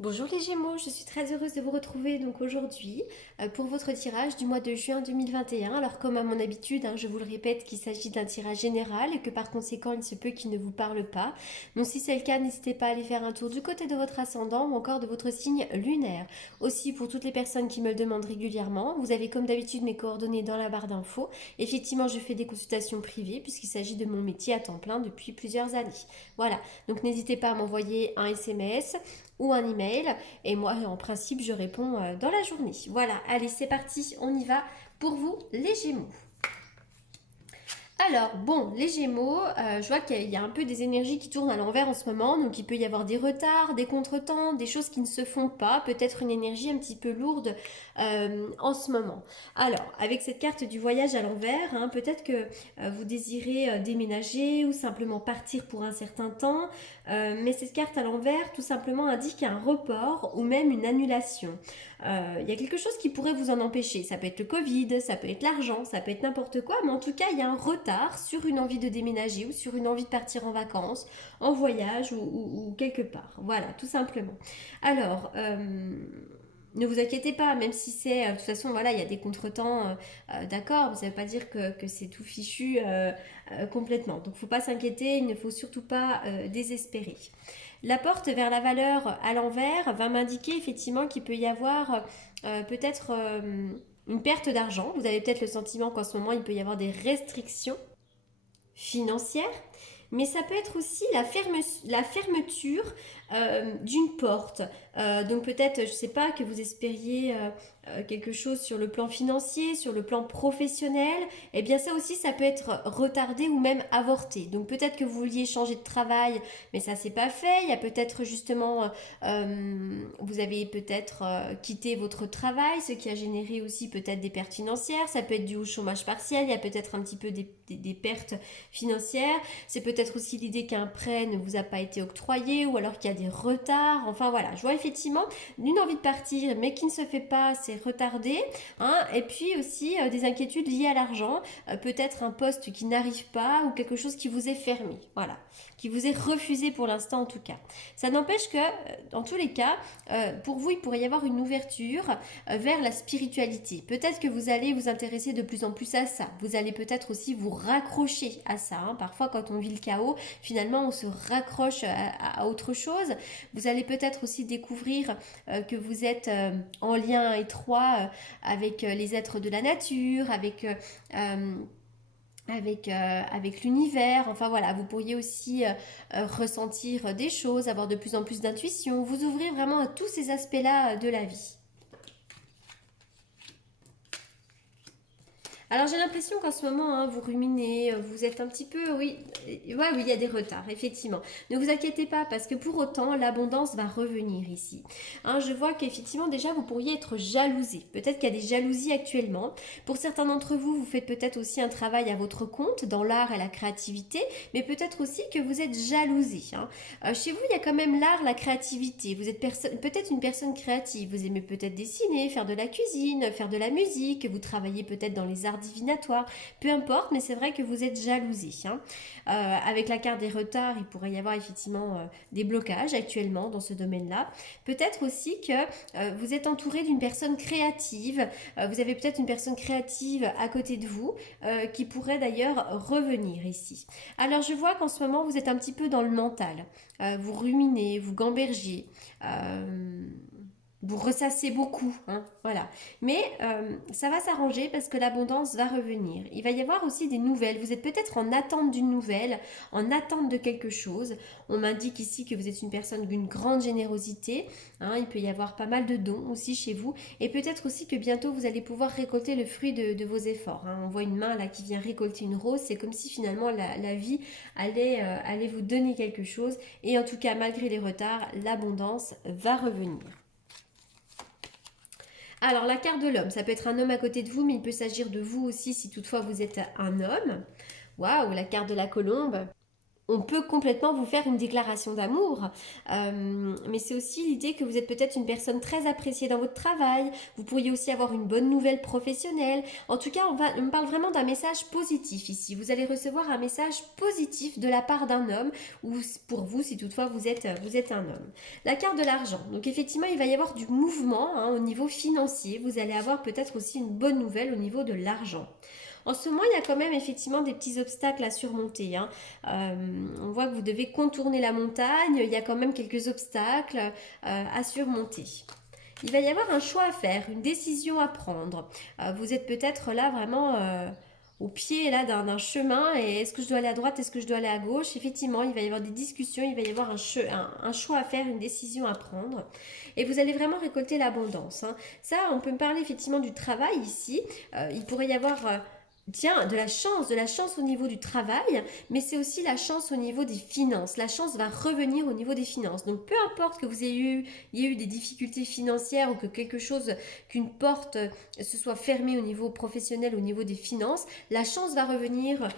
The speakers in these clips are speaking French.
Bonjour les Gémeaux, je suis très heureuse de vous retrouver donc aujourd'hui pour votre tirage du mois de juin 2021. Alors comme à mon habitude, je vous le répète qu'il s'agit d'un tirage général et que par conséquent il se peut qu'il ne vous parle pas. Donc si c'est le cas, n'hésitez pas à aller faire un tour du côté de votre ascendant ou encore de votre signe lunaire. Aussi pour toutes les personnes qui me le demandent régulièrement, vous avez comme d'habitude mes coordonnées dans la barre d'infos. Effectivement, je fais des consultations privées puisqu'il s'agit de mon métier à temps plein depuis plusieurs années. Voilà, donc n'hésitez pas à m'envoyer un SMS ou un email et moi en principe je réponds dans la journée. Voilà, allez c'est parti, on y va pour vous les Gémeaux. Alors, bon, les Gémeaux, je vois qu'il y a un peu des énergies qui tournent à l'envers en ce moment, donc il peut y avoir des retards, des contretemps, des choses qui ne se font pas, peut-être une énergie un petit peu lourde en ce moment. Alors, avec cette carte du voyage à l'envers, peut-être que vous désirez déménager ou simplement partir pour un certain temps, mais cette carte à l'envers tout simplement indique un report ou même une annulation. Il y a quelque chose qui pourrait vous en empêcher. Ça peut être le Covid, ça peut être l'argent, ça peut être n'importe quoi, mais en tout cas, il y a un retard sur une envie de déménager ou sur une envie de partir en vacances, en voyage ou quelque part. Voilà, tout simplement. Alors, ne vous inquiétez pas, même si c'est, de toute façon, voilà, il y a des contretemps, d'accord, mais ça ne veut pas dire que c'est tout fichu complètement. Donc, il ne faut pas s'inquiéter, il ne faut surtout pas désespérer. La porte vers la valeur à l'envers va m'indiquer effectivement qu'il peut y avoir peut-être une perte d'argent. Vous avez peut-être le sentiment qu'en ce moment, il peut y avoir des restrictions financières, mais ça peut être aussi la fermeture d'une porte. Donc peut-être, je ne sais pas, que vous espériez quelque chose sur le plan financier, sur le plan professionnel, et bien ça aussi, ça peut être retardé ou même avorté. Donc peut-être que vous vouliez changer de travail, mais ça s'est pas fait. Il y a peut-être justement, vous avez peut-être quitté votre travail, ce qui a généré aussi peut-être des pertes financières. Ça peut être dû au chômage partiel, il y a peut-être un petit peu des pertes financières. C'est peut-être aussi l'idée qu'un prêt ne vous a pas été octroyé ou alors qu'il y a des retards. Enfin voilà, je vois effectivement une envie de partir mais qui ne se fait pas, c'est retardé. Et puis aussi des inquiétudes liées à l'argent, peut-être un poste qui n'arrive pas ou quelque chose qui vous est fermé. Voilà, qui vous est refusé pour l'instant en tout cas. Ça n'empêche que, dans tous les cas, pour vous, il pourrait y avoir une ouverture vers la spiritualité. Peut-être que vous allez vous intéresser de plus en plus à ça. Vous allez peut-être aussi vous raccrocher à ça. Parfois, quand on vit le chaos, finalement, on se raccroche à autre chose. Vous allez peut-être aussi découvrir que vous êtes en lien étroit avec les êtres de la nature, avec l'univers. Enfin voilà, vous pourriez aussi ressentir des choses, avoir de plus en plus d'intuition, vous ouvrir vraiment à tous ces aspects-là de la vie. Alors j'ai l'impression qu'en ce moment, vous ruminez, vous êtes un petit peu, oui, ouais, oui, il y a des retards, effectivement. Ne vous inquiétez pas, parce que pour autant, l'abondance va revenir ici. Je vois qu'effectivement, déjà, vous pourriez être jalousé. Peut-être qu'il y a des jalousies actuellement. Pour certains d'entre vous, vous faites peut-être aussi un travail à votre compte, dans l'art et la créativité, mais peut-être aussi que vous êtes jalousé. Chez vous, il y a quand même l'art, la créativité. Vous êtes peut-être une personne créative. Vous aimez peut-être dessiner, faire de la cuisine, faire de la musique. Vous travaillez peut-être dans les arts divinatoires. Peu importe, mais c'est vrai que vous êtes jalousé. Avec la carte des retards, il pourrait y avoir effectivement des blocages actuellement dans ce domaine-là. Peut-être aussi que vous êtes entouré d'une personne créative. Vous avez peut-être une personne créative à côté de vous qui pourrait d'ailleurs revenir ici. Alors je vois qu'en ce moment vous êtes un petit peu dans le mental. Vous ruminez, vous gambergez, vous ressassez beaucoup, voilà. Mais ça va s'arranger parce que l'abondance va revenir. Il va y avoir aussi des nouvelles. Vous êtes peut-être en attente d'une nouvelle, en attente de quelque chose. On m'indique ici que vous êtes une personne d'une grande générosité. Il peut y avoir pas mal de dons aussi chez vous. Et peut-être aussi que bientôt vous allez pouvoir récolter le fruit de vos efforts. On voit une main là qui vient récolter une rose. C'est comme si finalement la vie allait vous donner quelque chose. Et en tout cas, malgré les retards, l'abondance va revenir. Alors, la carte de l'homme, ça peut être un homme à côté de vous, mais il peut s'agir de vous aussi si toutefois vous êtes un homme. Waouh, la carte de la colombe. on peut complètement vous faire une déclaration d'amour, mais c'est aussi l'idée que vous êtes peut-être une personne très appréciée dans votre travail, vous pourriez aussi avoir une bonne nouvelle professionnelle. En tout cas, on me parle vraiment d'un message positif ici. Vous allez recevoir un message positif de la part d'un homme, ou pour vous, si toutefois vous êtes un homme. La carte de l'argent. Donc effectivement, il va y avoir du mouvement hein, au niveau financier. Vous allez avoir peut-être aussi une bonne nouvelle au niveau de l'argent. En ce moment, il y a quand même effectivement des petits obstacles à surmonter. Hein. On voit que vous devez contourner la montagne, il y a quand même quelques obstacles à surmonter. Il va y avoir un choix à faire, une décision à prendre. Vous êtes peut-être là vraiment au pied là d'un chemin et est-ce que je dois aller à droite, est-ce que je dois aller à gauche? Effectivement, il va y avoir des discussions, il va y avoir un choix à faire, une décision à prendre. Et vous allez vraiment récolter l'abondance. Hein. Ça, on peut me parler effectivement du travail ici. Il pourrait y avoir tiens, de la chance au niveau du travail, mais c'est aussi la chance au niveau des finances. La chance va revenir au niveau des finances. Donc peu importe que vous ayez eu, il y ait eu des difficultés financières ou que quelque chose, qu'une porte se soit fermée au niveau professionnel, au niveau des finances, la chance va revenir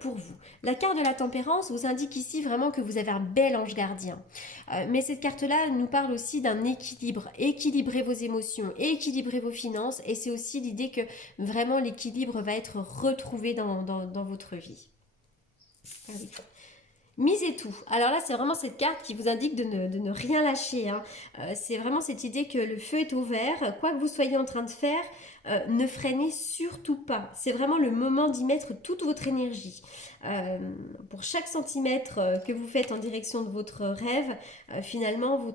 pour vous. La carte de la tempérance vous indique ici vraiment que vous avez un bel ange gardien. Mais cette carte-là nous parle aussi d'un équilibre. Équilibrez vos émotions, équilibrez vos finances, et c'est aussi l'idée que vraiment l'équilibre va être retrouvé dans votre vie. Allez. Misez tout. Alors là, c'est vraiment cette carte qui vous indique de ne rien lâcher. Hein. C'est vraiment cette idée que le feu est au vert. Quoi que vous soyez en train de faire, ne freinez surtout pas. C'est vraiment le moment d'y mettre toute votre énergie. Pour chaque centimètre que vous faites en direction de votre rêve, finalement,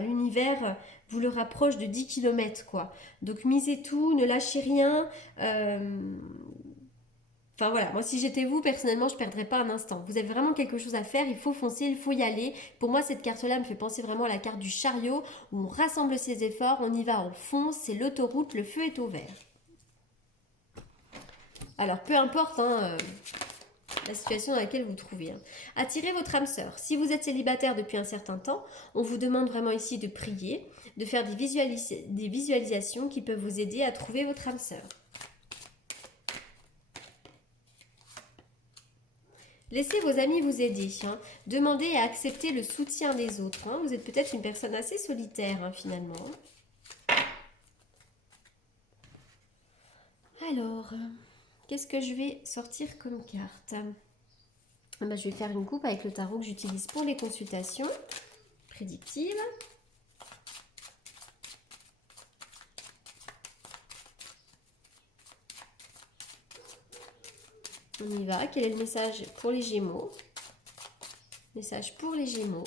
l'univers vous le rapproche de 10 km, quoi. Donc misez tout, ne lâchez rien. Enfin voilà, moi si j'étais vous, personnellement, je ne perdrais pas un instant. Vous avez vraiment quelque chose à faire, il faut foncer, il faut y aller. Pour moi, cette carte-là me fait penser vraiment à la carte du chariot, où on rassemble ses efforts, on y va, on fonce, c'est l'autoroute, le feu est au vert. Alors, peu importe la situation dans laquelle vous vous trouvez. Hein. Attirez votre âme sœur. Si vous êtes célibataire depuis un certain temps, on vous demande vraiment ici de prier, de faire des visualisations qui peuvent vous aider à trouver votre âme sœur. Laissez vos amis vous aider. Hein. Demandez et acceptez le soutien des autres. Hein. Vous êtes peut-être une personne assez solitaire hein, finalement. Alors, qu'est-ce que je vais sortir comme carte? Je vais faire une coupe avec le tarot que j'utilise pour les consultations prédictives. On y va. Quel est le message pour les Gémeaux? Message pour les Gémeaux.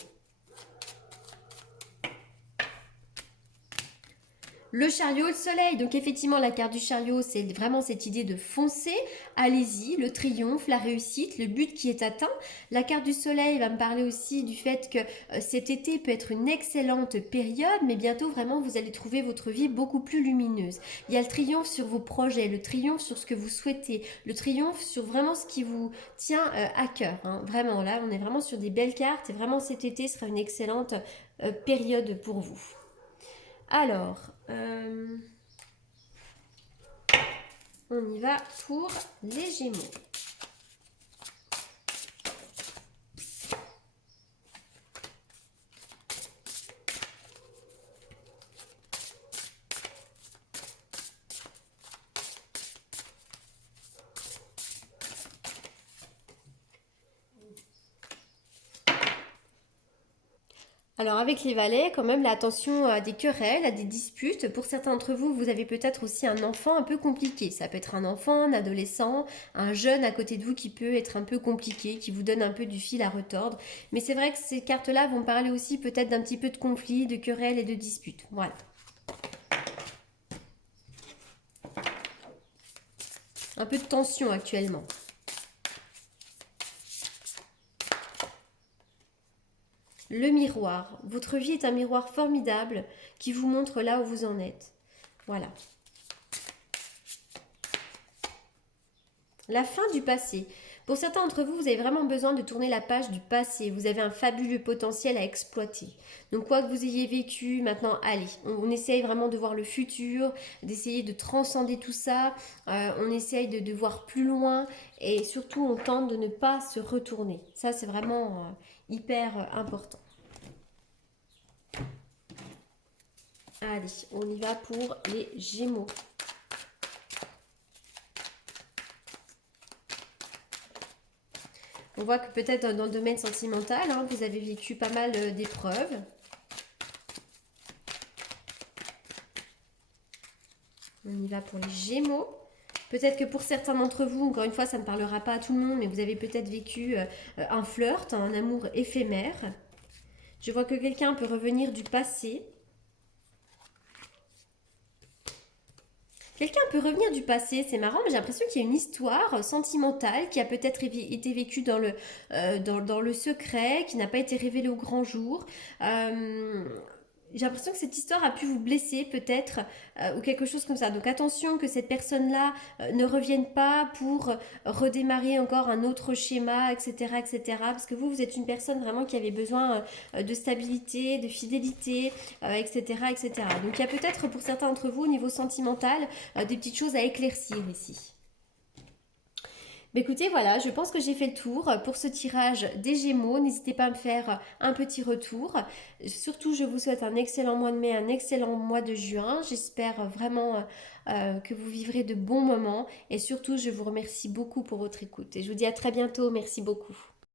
Le chariot, le soleil. Donc effectivement, la carte du chariot, c'est vraiment cette idée de foncer. Allez-y, le triomphe, la réussite, le but qui est atteint. La carte du soleil va me parler aussi du fait que cet été peut être une excellente période, mais bientôt vraiment vous allez trouver votre vie beaucoup plus lumineuse. Il y a le triomphe sur vos projets, le triomphe sur ce que vous souhaitez, le triomphe sur vraiment ce qui vous tient à cœur. Hein. Vraiment, là, on est vraiment sur des belles cartes et vraiment cet été sera une excellente période pour vous. Alors, on y va pour les Gémeaux. Alors avec les valets, quand même, l'attention à des querelles, à des disputes. Pour certains d'entre vous, vous avez peut-être aussi un enfant un peu compliqué. Ça peut être un enfant, un adolescent, un jeune à côté de vous qui peut être un peu compliqué, qui vous donne un peu du fil à retordre. Mais c'est vrai que ces cartes-là vont parler aussi peut-être d'un petit peu de conflit, de querelles et de disputes. Voilà. Un peu de tension actuellement. Le miroir. Votre vie est un miroir formidable qui vous montre là où vous en êtes. Voilà. La fin du passé. Pour certains d'entre vous, vous avez vraiment besoin de tourner la page du passé. Vous avez un fabuleux potentiel à exploiter. Donc quoi que vous ayez vécu, maintenant, allez, on essaye vraiment de voir le futur, d'essayer de transcender tout ça. On essaye de voir plus loin et surtout, on tente de ne pas se retourner. Ça, c'est vraiment hyper important. Allez, on y va pour les Gémeaux. On voit que peut-être dans le domaine sentimental, hein, vous avez vécu pas mal d'épreuves. On y va pour les Gémeaux. Peut-être que pour certains d'entre vous, encore une fois, ça ne parlera pas à tout le monde, mais vous avez peut-être vécu un flirt, un amour éphémère. Je vois que quelqu'un peut revenir du passé. Quelqu'un peut revenir du passé, c'est marrant, mais j'ai l'impression qu'il y a une histoire sentimentale qui a peut-être été vécue dans le secret, qui n'a pas été révélée au grand jour. J'ai l'impression que cette histoire a pu vous blesser peut-être ou quelque chose comme ça. Donc attention que cette personne-là ne revienne pas pour redémarrer encore un autre schéma, etc., etc. Parce que vous êtes une personne vraiment qui avait besoin de stabilité, de fidélité, etc., etc. Donc il y a peut-être pour certains d'entre vous au niveau sentimental des petites choses à éclaircir ici. Mais écoutez, voilà, je pense que j'ai fait le tour pour ce tirage des Gémeaux. N'hésitez pas à me faire un petit retour. Surtout, je vous souhaite un excellent mois de mai, un excellent mois de juin. J'espère vraiment que vous vivrez de bons moments. Et surtout, je vous remercie beaucoup pour votre écoute. Et je vous dis à très bientôt. Merci beaucoup.